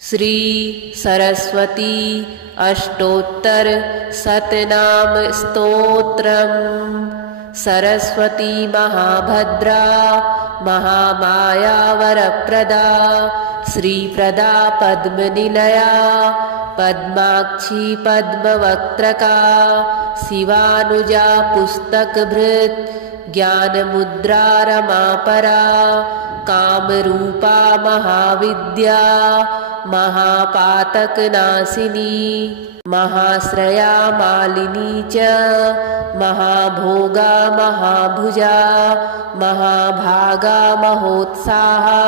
श्री सरस्वती अष्टोत्तर शतनाम स्तोत्रम्। सरस्वती महाभद्रा महामाया वरप्रदा श्रीप्रदा पद्मनिलया पद्माक्षी पद्मवक्त्रका शिवानुजा पुस्तकभृत् ज्ञानमुद्रा रमापरा कामरूपा महाविद्या महापातकनाशिनी महाश्रया मालिनी च महाभोगा महाभुजा महाभागा महोत्साहा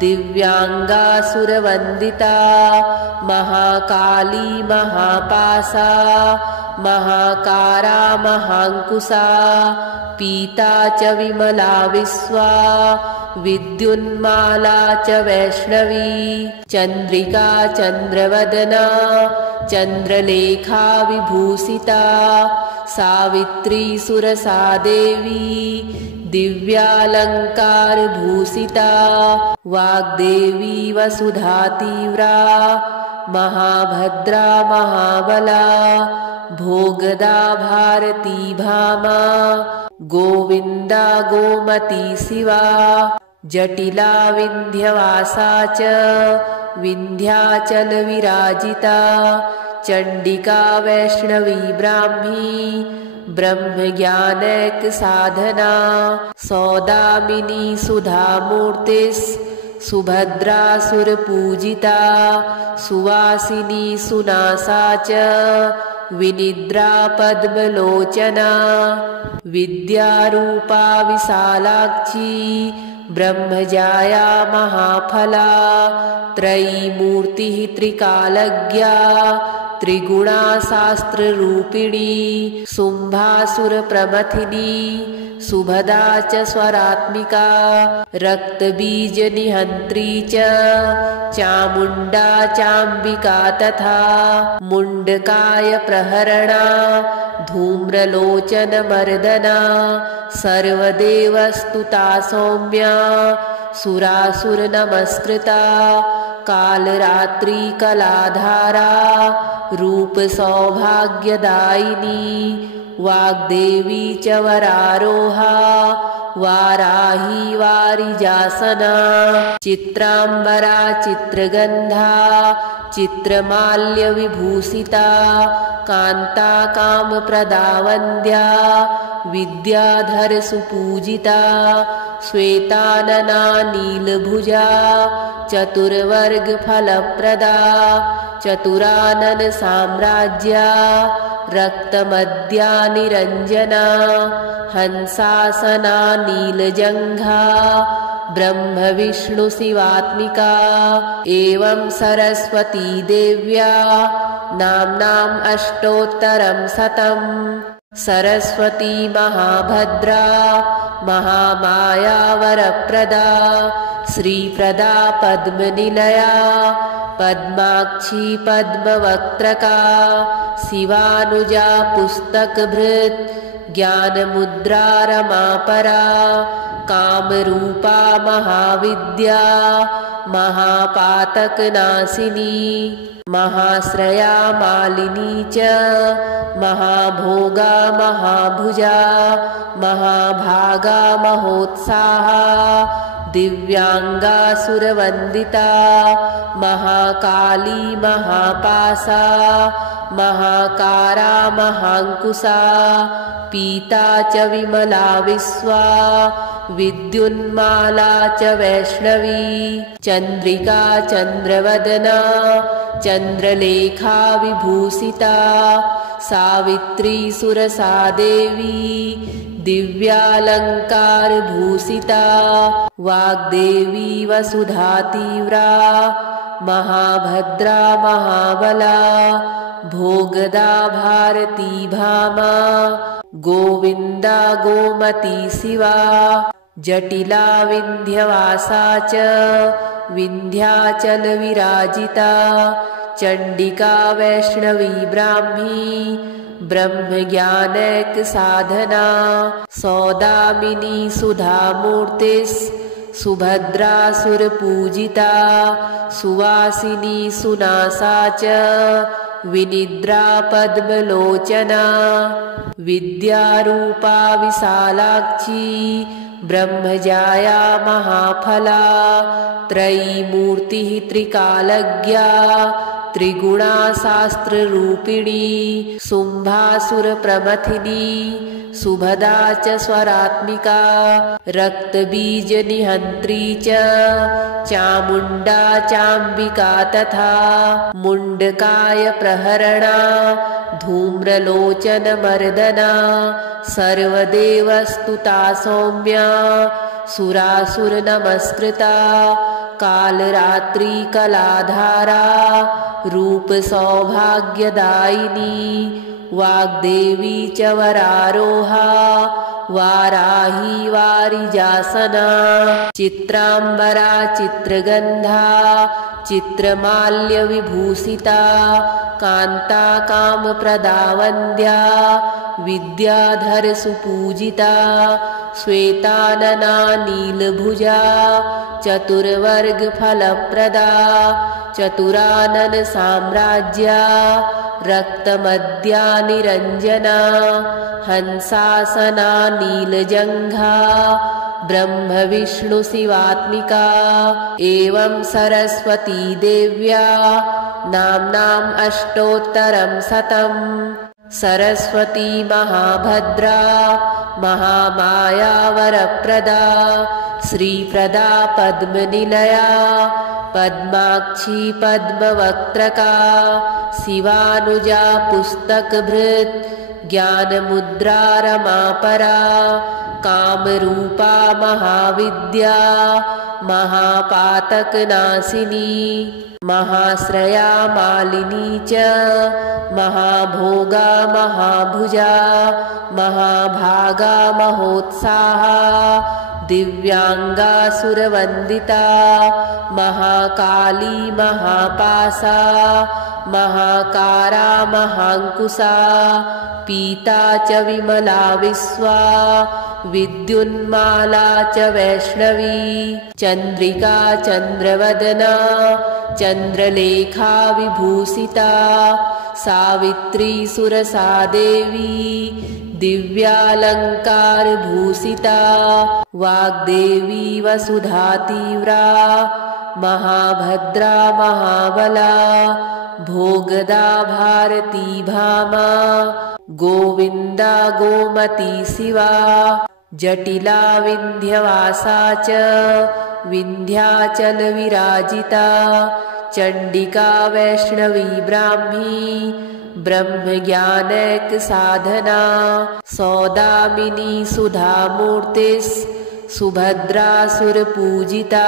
दिव्यांगा सुरवंदिता महाकाली महापासा महाकारा महांकुशा पीता च विमला विश्वा विद्युन्माला च वैष्णवी चंद्रिका चंद्रवदना चंद्रलेखा विभूषिता सावित्री सुरसा देवी दिव्यालंकार भूषिता वाग्देवी वसुधा तीव्रा महाभद्रा महाबला भोगदा भारती भामा गोविंदा गोमती शिवा जटिला विंध्यवासा च विंध्याचल विराजिता चंडिका वैष्णवी ब्राह्मी ब्रह्मज्ञानैक साधना सौदामिनी सुधामूर्तिस् सुभद्रा सुरपूजिता सुवासिनी सुनासा च विनिद्रा पद्मलोचना विद्यारूपा विशालाक्षी ब्रह्मजाया महाफला त्रयीमूर्तिः त्रिकालज्ञा त्रिगुणा शास्त्ररूपिणी शुंभासुरप्रमथिनी सुभदा च स्वरात्मिका रक्तबीजनिहन्त्री च चामुण्डा चाम्बिका तथा मुण्डकाय प्रहरणा धूम्रलोचनमर्दना सर्वदेवस्तुता सौम्या सुरासुरनमस्कृता कालरात्रि कलाधारा रूपसौभाग्यदायिनी वाग्देवी च वरारोहा वाराही वारिजासना चित्रांबरा चित्रगंधा चित्रमाल्यविभूषिता कांता कामप्रदा वन्द्या विद्याधर सुपूजिता श्वेतानना नीलभुजा चतुर्वर्ग फलप्रदा चतुरानन साम्राज्या रक्तमद्या निरंजना हंसासना नीलजंघा ब्रह्म विष्णु शिवात्मिका एवं सरस्वती देव्या नाम्नाम् अष्टोत्तरं शतम्। सरस्वती महाभद्रा महामाया वरप्रदा श्रीप्रदा पद्मनिलया पद्माक्षी पद्मवक्त्रका शिवानुजा पुस्तकभृत् ज्ञानमुद्रा रमापरा कामरूपा महाविद्या महापातकनाशिनी महाश्रया मालिनी च महाभोगा महाभुजा महाभागा महोत्साहा दिव्यांगा सुरवंदिता महाकाली महापासा महाकारा महांकुशा पीता च विमला विश्वा विद्युन्माला च वैष्णवी चंद्रिका चंद्रवदना चंद्रलेखा विभूषिता सावित्री सुरसा देवी दिव्यालंकार भूषिता वाग्देवी वसुधा तीव्रा महाभद्रा महाबला भोगदा भारती भामा गोविंदा गोमती शिवा जटिला विंध्यवासा च विंध्याचल विराजिता चंडिका वैष्णवी ब्राह्मी ब्रह्मज्ञानैक साधना सौदामिनी सुधामूर्तिस् सुभद्रासुरपूजिता सुवासिनी सुनासा च विनिद्रा पद्मलोचना विद्यारूपा विशालाक्षी ब्रह्मजाया महाफला त्रयीमूर्तिः त्रिकालज्ञा त्रिगुणा शास्त्ररूपिणी शुम्भासुरप्रमथिनी सुभदा च स्वरात्मिका रक्तबीजनिहन्त्री च चामुण्डा चाम्बिका तथा मुण्डकाय प्रहरणा धूम्रलोचनमर्दना सर्वदेवस्तुता सौम्या सुरासुरनमस्कृता कालरात्रि कलाधारा रूपसौभाग्यदायिनी वाग्देवी च वरारोहा वाराही वारिजासना चित्राम्बरा चित्रगन्धा चित्रमाल्यविभूषिता कान्ता कामप्रदा वन्द्या विद्याधरसुपूजिता श्वेतानना नीलभुजा चतुर्वर्गफलप्रदा चतुरानन साम्राज्या रक्तमद्या निरञ्जना हंसासना नीलजङ्घा ब्रह्मविष्णुशिवात्मिका एवं सरस्वती देव्या नाम्नाम् अष्टोत्तरं शतम् सरस्वती महाभद्रा महामाया वरप्रदा श्रीप्रदा पद्मनिलया पद्माक्षी पद्मवक्त्रका शिवानुजा पुस्तकभृत् ज्ञानमुद्रा रमापरा कामरूपा महाविद्या महापातकनाशिनी महाश्रया मालिनी च महाभोगा महाभुजा महाभागा महोत्साहा दिव्यांगा सुरवंदिता महाकाली महापासा महाकारा महांकुशा पीता च विमला विश्वा विद्युन्माला च वैष्णवी चंद्रिका चंद्रवदना चंद्रलेखा विभूषिता सावित्री सुरसा देवी दिव्यालंकार भूषिता वाग्देवी वसुधा तीव्रा महाभद्रा महाबला भोगदा भारती भामा गोविंदा गोमती शिवा जटिला विंध्यवासा च विंध्याचल विराजिता चंडिका वैष्णवी ब्राह्मी ब्रह्मज्ञानैक साधना सौदामिनी सुधामूर्तिस् सुभद्रासुरपूजिता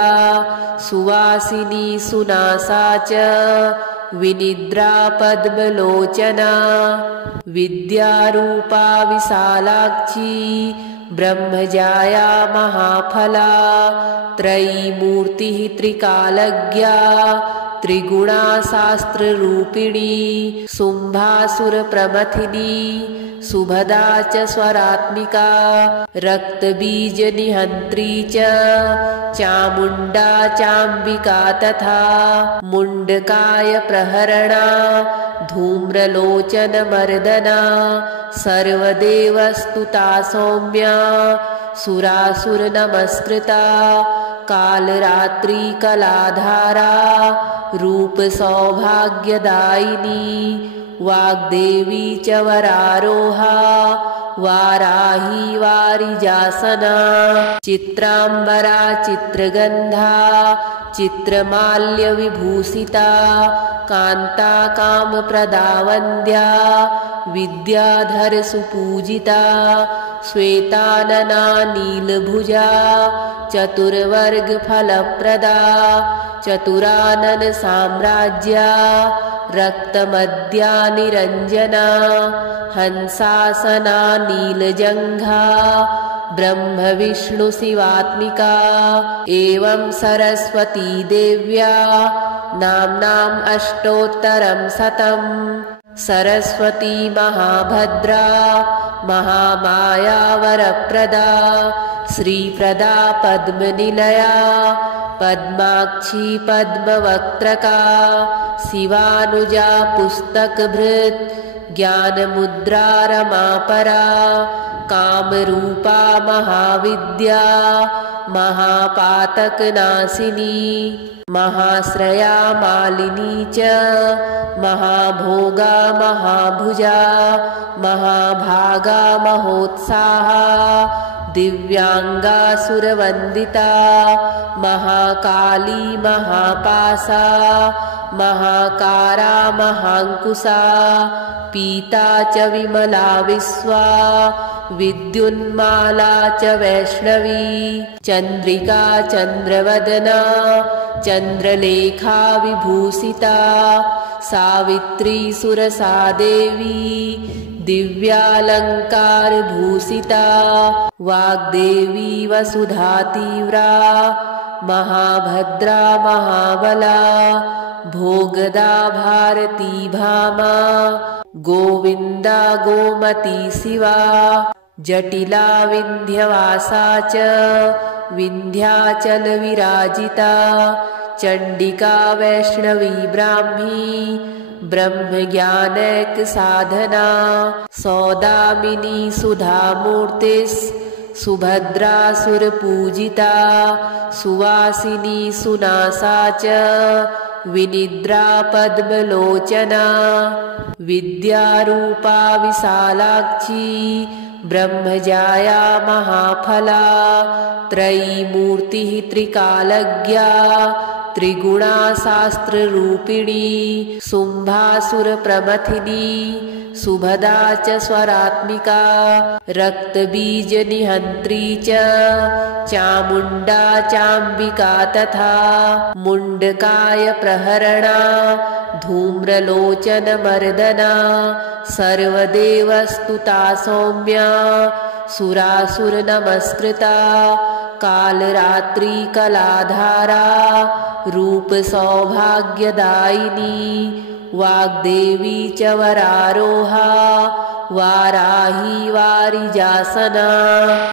सुवासिनी सुनासा च विनिद्रा पद्मलोचना विद्यारूपा विशालाक्षी ब्रह्मजाया महाफला त्रयीमूर्तिः त्रिकालज्ञा त्रिगुणा शास्त्ररूपिणी शुम्भासुरप्रमथिनी सुभदा च स्वरात्मिका रक्तबीजनिहन्त्री च चामुण्डा चाम्बिका तथा मुण्डकाय प्रहरणा धूम्रलोचनमर्दना सर्वदेवस्तुता सौम्या सुरासुरनमस्कृता कालरात्रि कलाधारा रूपसौभाग्यदायिनी वाग्देवी च वरारोहा वाराही वारिजासना चित्राम्बरा चित्रगन्धा चित्रमाल्यविभूषिता कान्ता कामप्रदा वन्द्या विद्याधरसुपूजिता श्वेतानना नीलभुजा चतुर्वर्गफलप्रदा चतुरानन साम्राज्या रक्तमद्या निरञ्जना हंसासना नीलजङ्घा ब्रह्मविष्णुशिवात्मिका एवं सरस्वती देव्या नाम्नाम् अष्टोत्तरं शतम् सरस्वती महाभद्रा महामाया वरप्रदा श्रीप्रदा पद्मनिलया पद्माक्षी पद्मवक्त्रका शिवानुजा पुस्तकभृत् ज्ञानमुद्रा रमापरा कामरूपा महाविद्या महापातकनाशिनी महाश्रया मालिनी च महाभोगा महाभुजा महाभागा महोत्साहा दिव्यांगासुरवंदिता महाकाली महापासा महाकारा महांकुशा पीता च विमला विश्वा विद्युन्माला च वैष्णवी चंद्रिका चंद्रवदना चंद्रलेखा विभूषिता सावित्री सुरसा देवी दिव्यालंकार भूषिता वाग्देवी वसुधा तीव्रा महाभद्रा महाबला भोगदा भारती भामा गोविंदा गोमती शिवा जटिला विंध्यवासा च विंध्याचल विराजिता चंडिका वैष्णवी ब्राह्मी ब्रह्मज्ञानैक साधना सौदामिनी सुधामूर्तिस् सुभद्रासुरपूजिता सुवासिनी सुनासा च विनिद्रा पद्मलोचना विद्यारूपा विशालाक्षी ब्रह्मजाया महाफला त्रयीमूर्तिः त्रिकालज्ञा त्रिगुणा शास्त्ररूपिणी शुम्भासुरप्रमथिनी सुभदा च स्वरात्मिका रक्तबीजनिहन्त्री च चामुण्डा चाम्बिका तथा मुण्डकाय प्रहरणा धूम्रलोचनमर्दना सर्वदेवस्तुता सौम्या सुरासुरनमस्कृता कालरात्रि कलाधारा रूपसौभाग्यदायिनी वाग्देवी च वरारोहा वाराही वारिजासना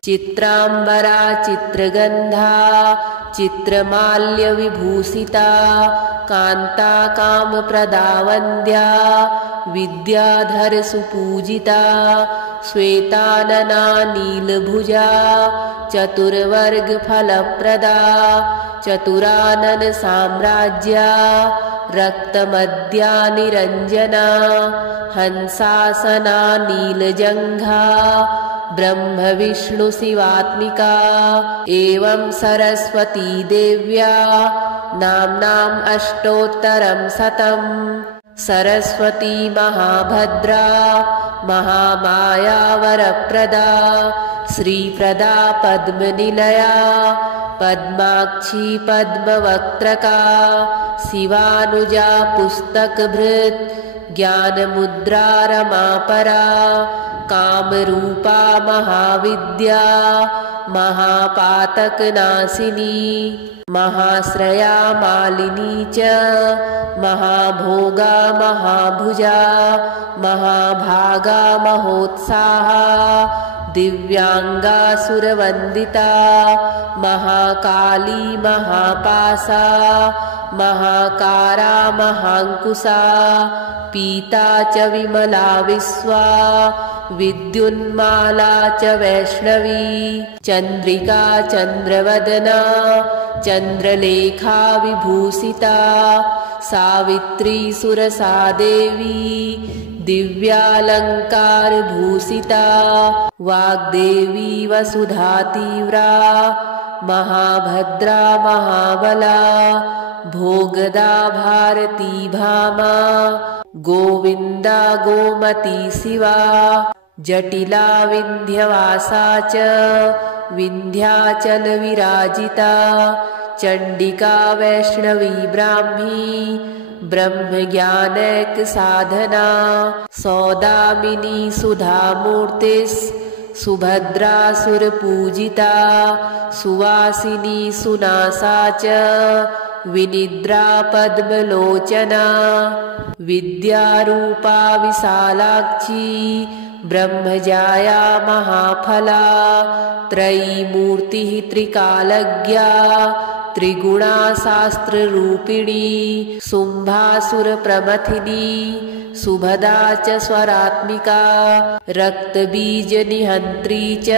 चित्रांबरा चित्रगंधा चित्रमाल्यविभूषिता कांता कामप्रदा वन्द्या विद्याधर सुपूजिता श्वेतानना नीलभुजा चतुर्वर्ग फलप्रदा चतुरानन साम्राज्या रक्तमद्या निरंजना हंसासना नीलजंघा ब्रह्म विष्णु शिवात्मिका एवं सरस्वती देव्या नाम्नाम् अष्टोत्तरं शतम् सरस्वती महाभद्रा महामाया वरप्रदा श्रीप्रदा पद्मनिलया पद्माक्षी पद्मवक्त्रका शिवानुजा पुस्तकभृत् ज्ञानमुद्रा रमापरा कामरूपा महाविद्या महापातकनाशिनी महाश्रया मालिनी च महाभोगा महाभुजा महाभागा महोत्साहा दिव्यांगासुरवंदिता महाकाली महापासा महाकारा महांकुशा पीता च विमला विश्वा विद्युन्माला च वैष्णवी चंद्रिका चंद्रवदना चंद्रलेखा विभूषिता सावित्री सुरसा देवी दिव्यालंकार भूषिता वाग्देवी वसुधा तीव्रा महाभद्रा महाबला भोगदा भारती भामा गोविंदा गोमती शिवा जटिला विंध्यवासा च विंध्याचल विराजिता चंडिका वैष्णवी ब्राह्मी ब्रह्मज्ञानैक साधना सौदामिनी सुधामूर्तिस् सुभद्रासुरपूजिता सुवासिनी सुनासा च विनिद्रा पद्मलोचना विद्यारूपा विशालाक्षी ब्रह्मजाया महाफला त्रयीमूर्तिः त्रिकालज्ञा त्रिगुणा शास्त्ररूपिणी शुम्भासुरप्रमथिनी सुभदा च स्वरात्मिका रक्तबीजनिहन्त्री च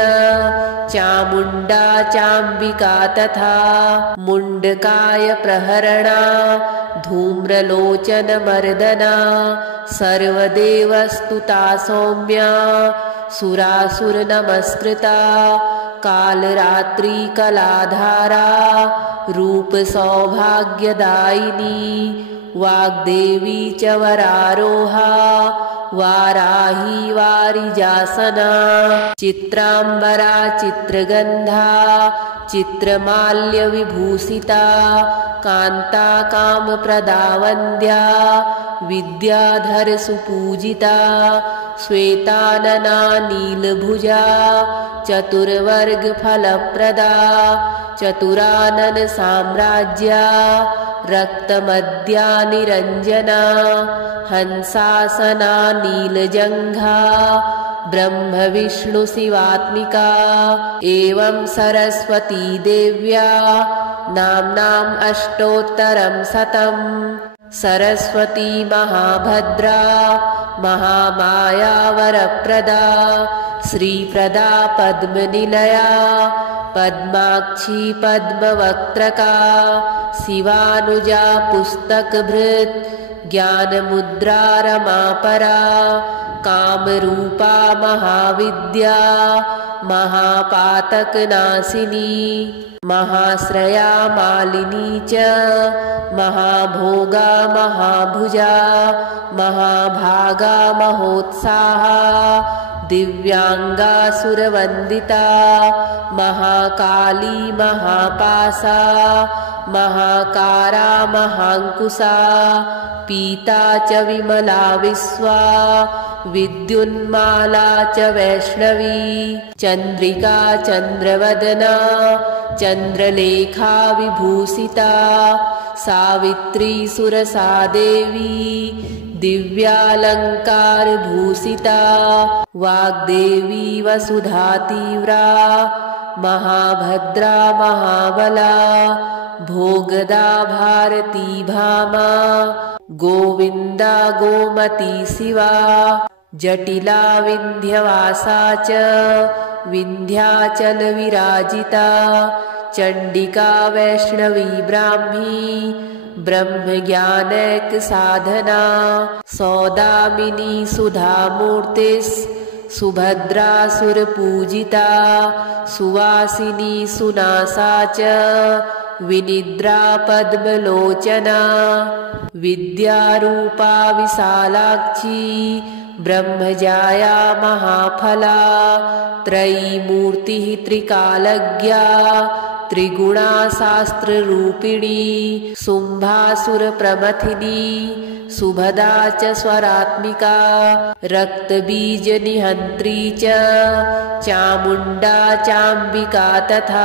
चामुण्डा चाम्बिका तथा मुण्डकाय प्रहरणा धूम्रलोचनमर्दना सर्वदेवस्तुता सौम्या सुरासुरनमस्कृता कालरात्रिकलाधारा रूपसौभाग्यदायिनी वाग्देवी च वरारोहा वाराही वारिजासना चित्राम्बरा चित्रगन्धा चित्रमाल्यविभूषिता कान्ता कामप्रदा वन्द्या विद्याधरसुपूजिता श्वेतानना नीलभुजा चतुर्वर्गफलप्रदा चतुरानन साम्राज्या रक्तमद्या निरञ्जना हंसासना नीलजङ्घा ब्रह्मविष्णुशिवात्मिका एवं सरस्वती देव्या नाम्नाम् अष्टोत्तरं शतम् सरस्वती महाभद्रा महामाया वरप्रदा श्रीप्रदा पद्मनिलया पद्माक्षी पद्मवक्त्रका शिवानुजा पुस्तकभृत् ज्ञानमुद्रा रमापरा कामरूपा महाविद्या महापातकनाशिनी महाश्रया मालिनी च महाभोगा महाभुजा महाभागा महोत्साहा दिव्यांगा सुरवंदिता महाकाली महापासा महाकारा महांकुशा पीता च विमला विश्वा विद्युन्माला च वैष्णवी चंद्रिका चंद्रवदना चंद्रलेखा विभूषिता सावित्री सुरसा देवी दिव्यालंकार भूषिता वाग्देवी वसुधा तीव्रा महाभद्रा महाबला भोगदा भारती भामा गोविंदा गोमती शिवा जटिला विंध्यवासा च विंध्याचल विराजिता चंडिका वैष्णवी ब्राह्मी ब्रह्मज्ञानैक साधना सौदामिनी सुधामूर्तिस् सुभद्रा सुरपूजिता सुवासिनी सुनासा च विनिद्रा पद्मलोचना विद्यारूपा विशालाक्षी ब्रह्मजाया महाफला त्रयीमूर्तिः त्रिकालज्ञा त्रिगुणा शास्त्ररूपिणी शुम्भासुरप्रमथिनी सुभदा च स्वरात्मिका रक्तबीजनिहन्त्री च चामुण्डा चाम्बिका तथा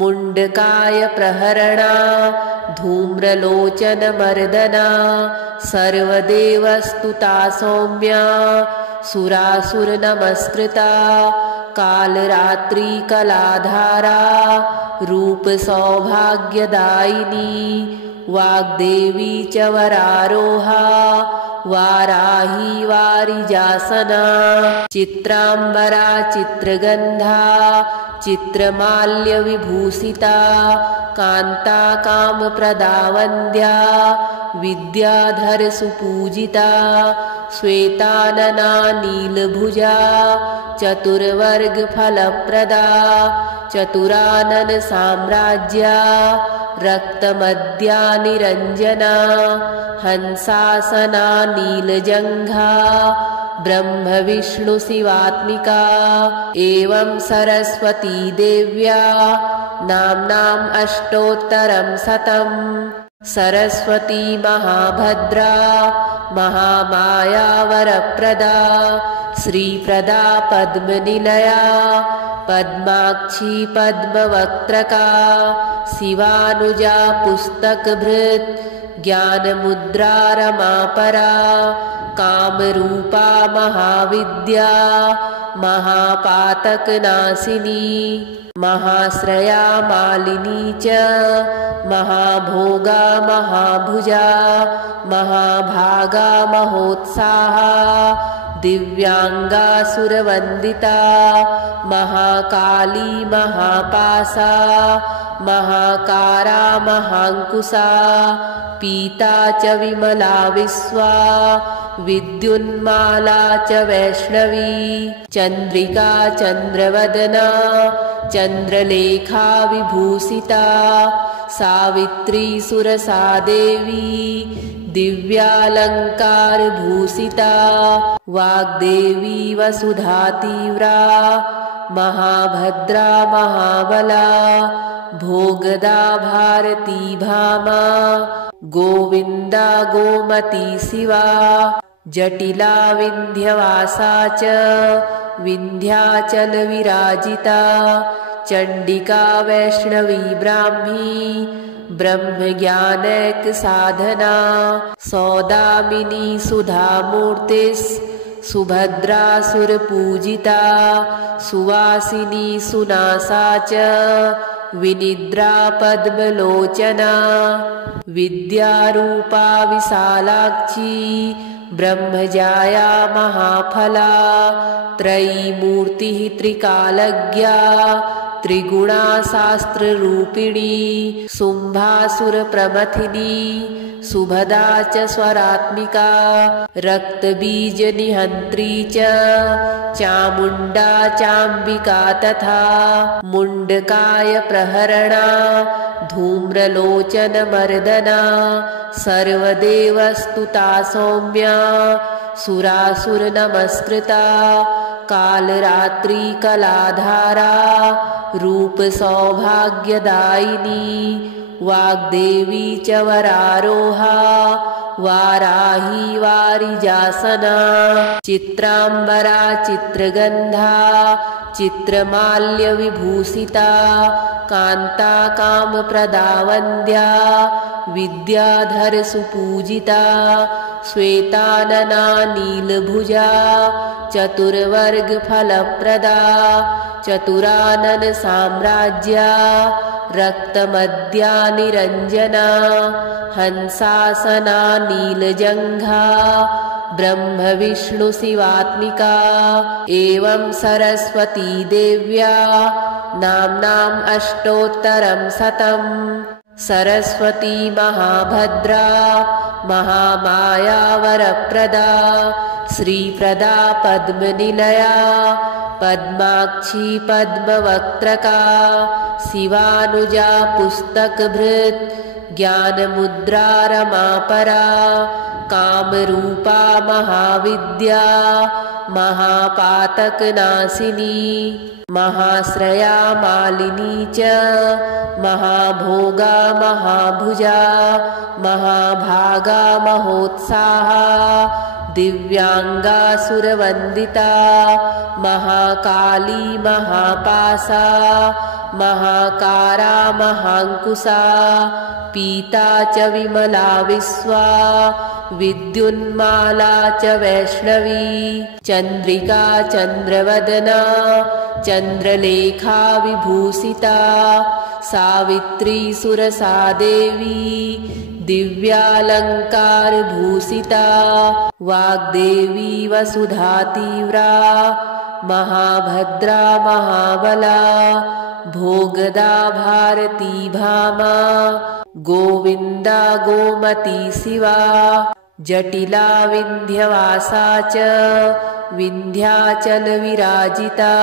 मुण्डकाय प्रहरणा धूम्रलोचनमर्दना सर्वदेवस्तुता सौम्या सुरासुरनमस्कृता कालरात्रिकलाधारा रूपसौभाग्यदायिनी वाग्देवी च वरारोहा वाराही वारिजासना चित्राम्बरा चित्रगन्धा चित्रमाल्यविभूषिता कान्ता कामप्रदा वन्द्या विद्याधरसुपूजिता श्वेतानना नीलभुजा चतुर्वर्गफलप्रदा चतुरानन साम्राज्या रक्तमद्या निरञ्जना हंसासना नीलजङ्घा ब्रह्मविष्णुशिवात्मिका एवं सरस्वती देव्या नाम्नाम् अष्टोत्तरं शतम् सरस्वती महाभद्रा महामाया वरप्रदा श्रीप्रदा पद्मनिलया पद्माक्षी पद्मवक्त्रका शिवानुजा पुस्तकभृत् ज्ञानमुद्रा रमापरा कामरूपा महाविद्या महापातकनाशिनी महाश्रया मालिनी च महाभोगा महाभुजा महाभागा महोत्साहा दिव्यांगासुरवंदिता महाकाली महापासा महाकारा महांकुशा पीता च विमला विश्वा विद्युन्माला च वैष्णवी चंद्रिका चंद्रवदना चंद्रलेखा विभूषिता सावित्री सुरसा देवी दिव्यालंकार भूषिता वाग्देवी वसुधा तीव्रा महाभद्रा महाबला भोगदा भारती भामा गोविंदा गोमती शिवा जटिला विंध्यवासा च विंध्याचल विराजिता चंडिका वैष्णवी ब्राह्मी ब्रह्मज्ञानैक साधना सौदामिनी सुधामूर्तिस् सुभद्रा सुरपूजिता सुवासिनी सुनासा च विनिद्रा पद्मलोचना विद्यारूपा विशालाक्षी ब्रह्मजाया महाफला त्रयीमूर्तिः त्रिकालज्ञा त्रिगुणा शास्त्ररूपिणी शुम्भासुरप्रमथिनी सुभदा च स्वरात्मिका रक्तबीजनिहन्त्री च चामुण्डा चाम्बिका तथा मुण्डकाय प्रहरणा धूम्रलोचनमर्दना सर्वदेवस्तुता सौम्या सुरासुरनमस्कृता कालरात्रि कलाधारा रूपसौभाग्यदायिनी वाग्देवी च वरारोहा वाराही वारिजासना चित्रांबरा चित्रगंधा चित्रमाल्यविभूषिता कांता कामप्रदा वन्द्या विद्याधर सुपूजिता श्वेतानना नीलभुजा चतुर्वर्ग फलप्रदा चतुरानन साम्राज्या रक्तमद्या निरंजना हंसासना नीलजंघा ब्रह्म विष्णु शिवात्मिका एवं सरस्वती देव्या नाम्नाम् अष्टोत्तरं शतम् सरस्वती महाभद्रा महामाया वरप्रदा श्रीप्रदा पद्मनिलया पद्माक्षी पद्मवक्त्रका शिवानुजा पुस्तकभृत् ज्ञानमुद्रा रमापरा कामरूपा महाविद्या महापातकनाशिनी महाश्रया मालिनी च महाभोगा महाभुजा महाभागा महोत्साहा दिव्यांगासुरवंदिता महाकाली महापासा महाकारा महांकुशा पीता च विमला विश्वा विद्युन्माला च वैष्णवी चंद्रिका चंद्रवदना चंद्रलेखा विभूषिता सावित्री सुरसा देवी दिव्यालंकार भूषिता वाग्देवी वसुधा तीव्रा महाभद्रा महाबला भोगदा भारती भामा गोविंदा गोमती शिवा जटिला विंध्यवासा च विंध्याचल विराजिता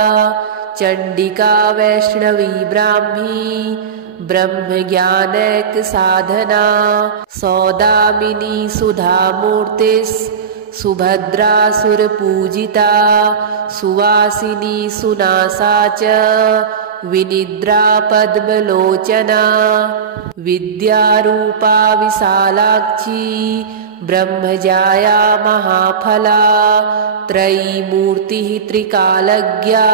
चंडिका वैष्णवी ब्राह्मी ब्रह्मज्ञानैक साधना सौदामिनी सुधामूर्तिस् सुभद्रा सुरपूजिता सुवासिनी सुनासा च विनिद्रा पद्मलोचना विद्यारूपा विशालाक्षी ब्रह्मजाया महाफला त्रयीमूर्तिः त्रिकालज्ञा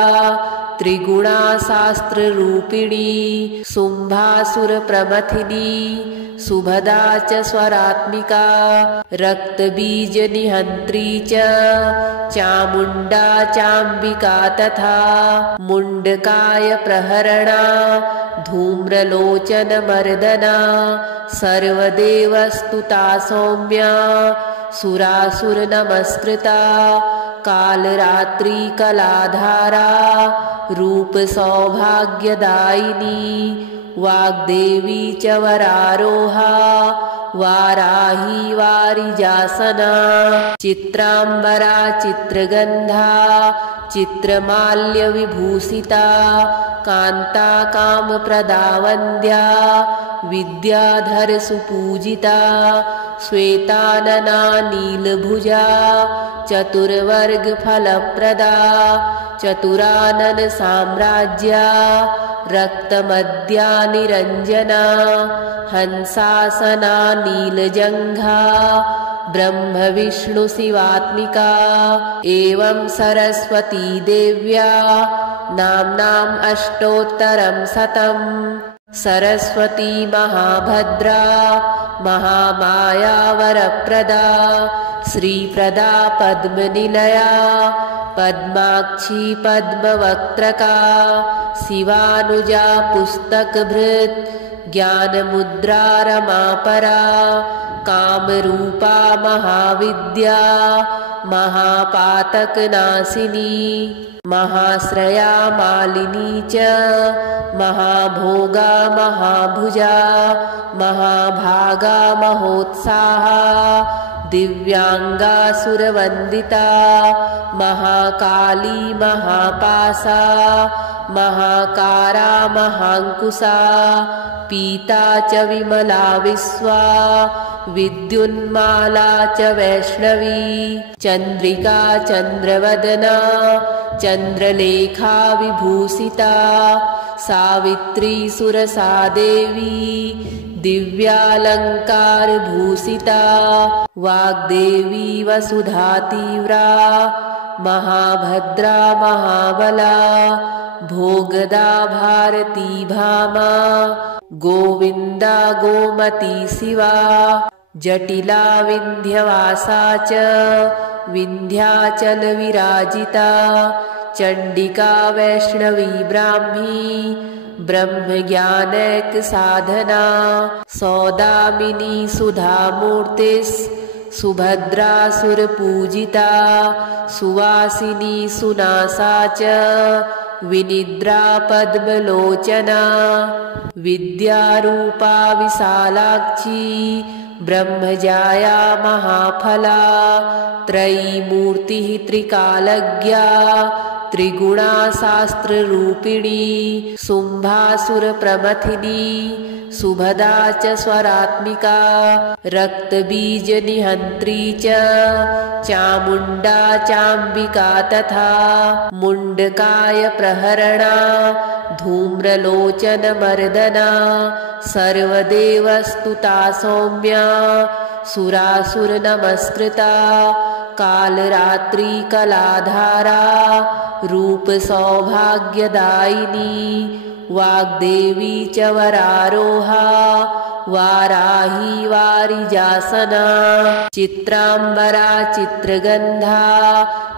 त्रिगुणा शास्त्ररूपिणी शुम्भासुरप्रमथिनी सुभदा च स्वरात्मिका रक्तबीजनिहन्त्री च चामुण्डा चाम्बिका तथा मुण्डकाय प्रहरणा धूम्रलोचनमर्दना सर्वदेवस्तुता सौम्या सुरासुरनमस्कृता कालरात्रिकलाधारा रूपसौभाग्यदायिनी वाग्देवी च वरारोहा वाराही वारिजासना चित्राम्बरा चित्रगन्धा चित्रमाल्यविभूषिता कान्ता कामप्रदा वन्द्या विद्याधरसुपूजिता श्वेतानना नीलभुजा चतुर्वर्गफलप्रदा चतुरानन साम्राज्या रक्तमद्या निरञ्जना हंसासना नीलजङ्घा ब्रह्मविष्णुशिवात्मिका एवं सरस्वती देव्या नाम्नाम् अष्टोत्तरं शतम् सरस्वती महाभद्रा महामाया वरप्रदा श्रीप्रदा पद्मनिलया पद्माक्षी पद्मवक्त्रका शिवानुजा पुस्तकभृत् ज्ञानमुद्रा रमापरा कामरूपा महाविद्या महापातकनाशिनी महाश्रया मालिनी च महाभोगा महाभुजा महाभागा महोत्साहा दिव्यांगासुरवन्दिता महाकाली महापासा महाकारा महाङ्कुशा पीता च विमला विश्वा विद्युन्माला च वैष्णवी चन्द्रिका चन्द्रवदना चन्द्रलेखा विभूषिता सावित्री सुरसा देवी दिव्यालङ्कारभूषिता वाग्देवी वसुधा तीव्रा महाभद्रा महाबला भोगदा भारती भामा गोविन्दा गोमती शिवा जटिला विन्ध्यवासा च विन्ध्याचलविराजिता चण्डिका वैष्णवी ब्राह्मी ब्रह्मज्ञानैकसाधना सौदामिनी सुधामूर्तिस् सुभद्रासुरपूजिता सुवासिनी सुनासा च विनिद्रा पद्मलोचना विद्यारूपा विशालाक्षी ब्रह्मजाया महाफला त्रयीमूर्तिः त्रिकालज्ञा त्रिगुणा शास्त्ररूपिणी शुम्भासुरप्रमथिनी सुभदा च स्वरात्मिका रक्तबीजनिहन्त्री च चामुण्डा चाम्बिका तथा मुण्डकाय प्रहरणा धूम्रलोचनमर्दना सर्वदेवस्तुता सौम्या सुरासुरनमस्कृता कालरात्रिकलाधारा रूपसौभाग्यदायिनी वाग्देवी च वरारोहा वाराही वारिजासना चित्राम्बरा चित्रगन्धा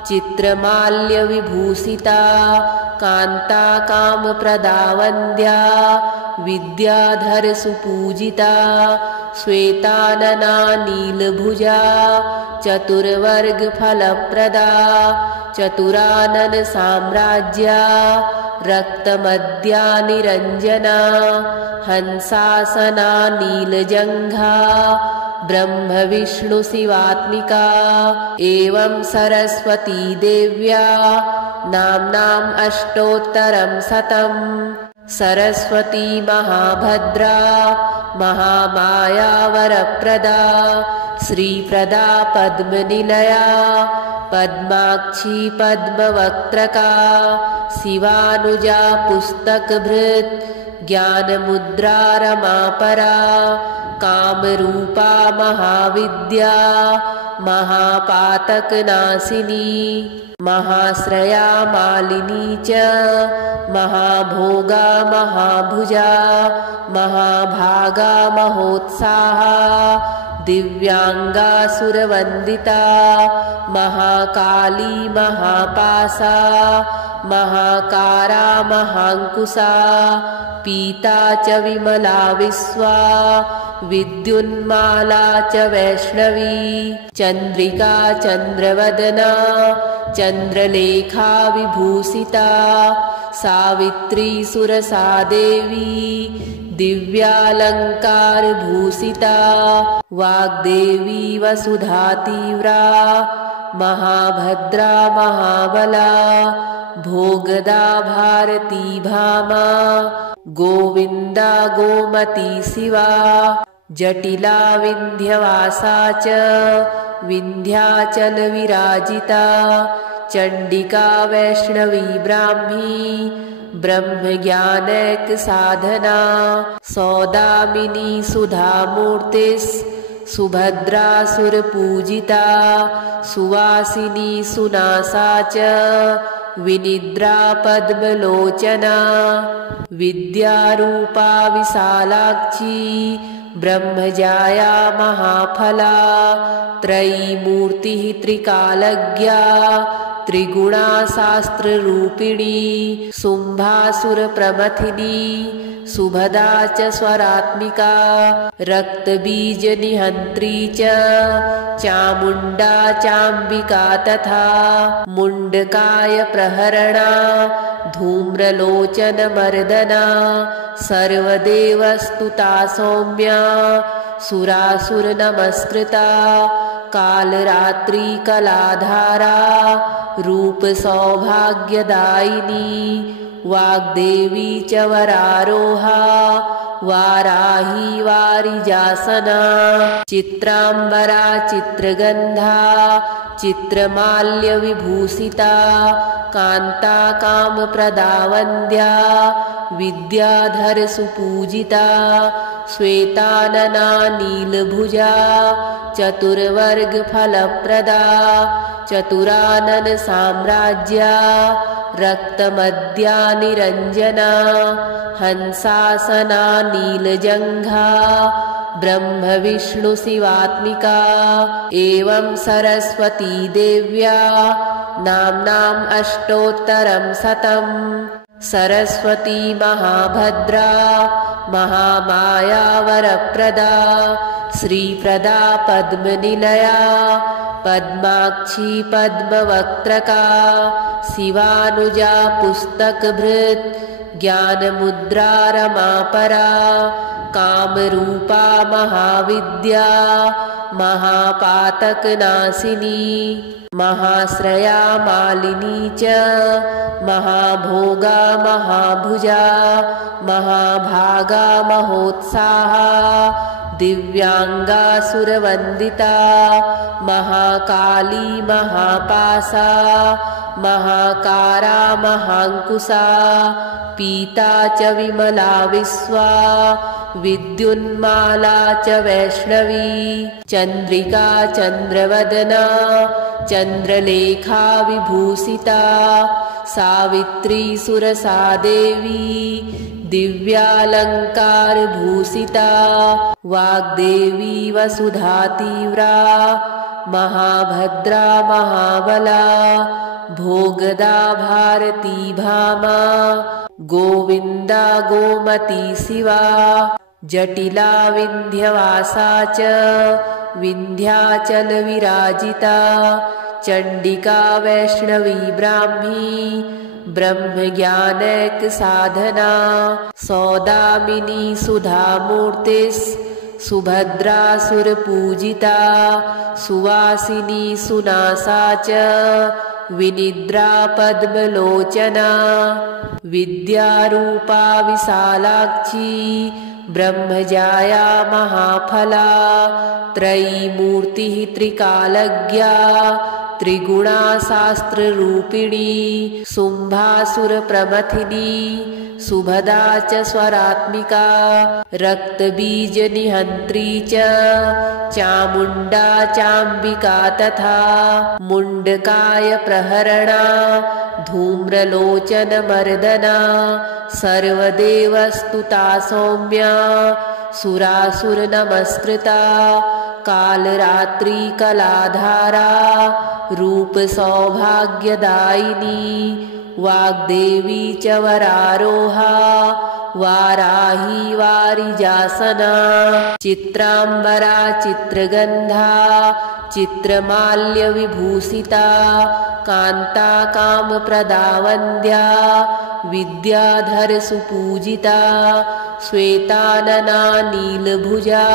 चित्रमाल्यविभूषिता कान्ता कामप्रदा वन्द्या विद्याधरसुपूजिता श्वेतानना नीलभुजा चतुर्वर्गफलप्रदा चतुरानन साम्राज्या रक्तमद्या निरञ्जना हंसासना नीलजङ्घा ब्रह्मविष्णुशिवात्मिका एवं सरस्वती देव्या नाम्नाम् अष्टोत्तरं शतम् सरस्वती महाभद्रा महामाया वरप्रदा श्रीप्रदा पद्मनिलया पद्माक्षी पद्मवक्त्रका शिवानुजा पुस्तकभृत् ज्ञानमुद्रा रमापरा कामरूपा महाविद्या महापातकनाशिनी महाश्रया मालिनी च महाभोगा महाभुजा महाभागा महोत्साहा दिव्यांगासुरवंदिता महाकाली महापासा महाकारा महांकुशा पीता च विमला विश्वा विद्युन्माला च वैष्णवी चंद्रिका चंद्रवदना चंद्रलेखा विभूषिता सावित्री सुरसा देवी दिव्यालंकार भूषिता वाग्देवी वसुधा तीव्रा महाभद्रा महाबला भोगदा भारती भामा गोविंदा गोमती शिवा जटिला विंध्यवासा च विंध्याचल विराजिता चंडिका वैष्णवी ब्राह्मी ब्रह्मज्ञानैक साधना सौदामिनी सुधामूर्तिस् सुभद्रा सुरपूजिता सुवासिनी सुनासा च विनिद्रा पद्मलोचना विद्यारूपा विशालाक्षी ब्रह्मजाया महाफला त्रयीमूर्तिः त्रिकालज्ञा त्रिगुणा शास्त्ररूपिणी शुम्भासुरप्रमथिनी सुभदा च स्वरात्मिका रक्तबीजनिहन्त्री च चामुण्डा चाम्बिका तथा मुण्डकाय प्रहरणा धूम्रलोचनमर्दना सर्वदेवस्तुता सौम्या सुरासुरनमस्कृता कालरात्रि कलाधारा रूपसौभाग्यदायिनी वाग्देवी च वरारोहा वाराही वारिजासना चित्रांबरा चित्रगंधा चित्रमाल्यविभूषिता कांता कामप्रदा वन्द्या विद्याधर सुपूजिता श्वेतानना नीलभुजा चतुर्वर्ग फलप्रदा चतुरानन साम्राज्या रक्तमद्या निरंजना हंसासना नीलजंघा ब्रह्म विष्णु शिवात्मिका एवं सरस्वती देव्या नाम्नाम् अष्टोत्तरं शतम् सरस्वती महाभद्रा महामाया वरप्रदा श्रीप्रदा पद्मनिलया पद्माक्षी पद्मवक्त्रका शिवानुजा पुस्तकभृत् ज्ञानमुद्रा रमापरा कामरूपा महाविद्या महापातकनाशिनी महाश्रया मालिनी च महाभोगा महाभुजा महाभागा महोत्साहा दिव्यांगासुरवंदिता महाकाली महापासा महाकारा महांकुशा पीता च विमला विश्वा विद्युन्माला च वैष्णवी चंद्रिका चंद्रवदना चंद्रलेखा विभूषिता सावित्री सुरसा देवी दिव्यालंकार भूषिता वाग्देवी वसुधा तीव्रा महाभद्रा महाबला भोगदा भारती भामा गोविंदा गोमती शिवा जटिला विंध्यवासा च विंध्याचल विराजिता चंडिका वैष्णवी ब्राह्मी ब्रह्मज्ञानैक साधना सौदामिनी सुधामूर्तिस् सुभद्रा सुरपूजिता सुवासिनी सुनासा च विनिद्रा पद्मलोचना विद्यारूपा विशालाक्षी ब्रह्मजाया महाफला त्रयीमूर्तिः त्रिकालज्ञा त्रिगुणा शास्त्ररूपिणी शुम्भासुरप्रमथिनी सुभदा च स्वरात्मिका रक्तबीजनिहन्त्री च चामुण्डा चाम्बिका तथा मुण्डकाय प्रहरणा धूम्रलोचनमर्दना सर्वदेवस्तुता सौम्या सुरासुरनमस्कृता कालरात्रिकलाधारा रूपसौभाग्यदायिनी वाग्देवी च वरारोहा वाराही वारिजासना चित्राम्बरा चित्रगन्धा चित्रमाल्यविभूषिता कान्ता कामप्रदा वन्द्या विद्याधरसुपूजिता श्वेतानना नीलभुजा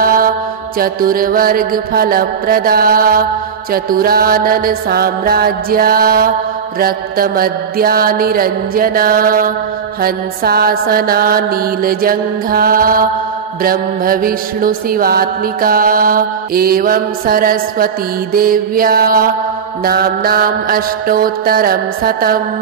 चतुर्वर्गफलप्रदा चतुराननसाम्राज्या रक्तमद्या निरञ्जना हंसासना नीलजङ्घा ब्रह्मविष्णुशिवात्मिका एवं सरस्वती देव्या नाम्नाम् अष्टोत्तरं शतम्।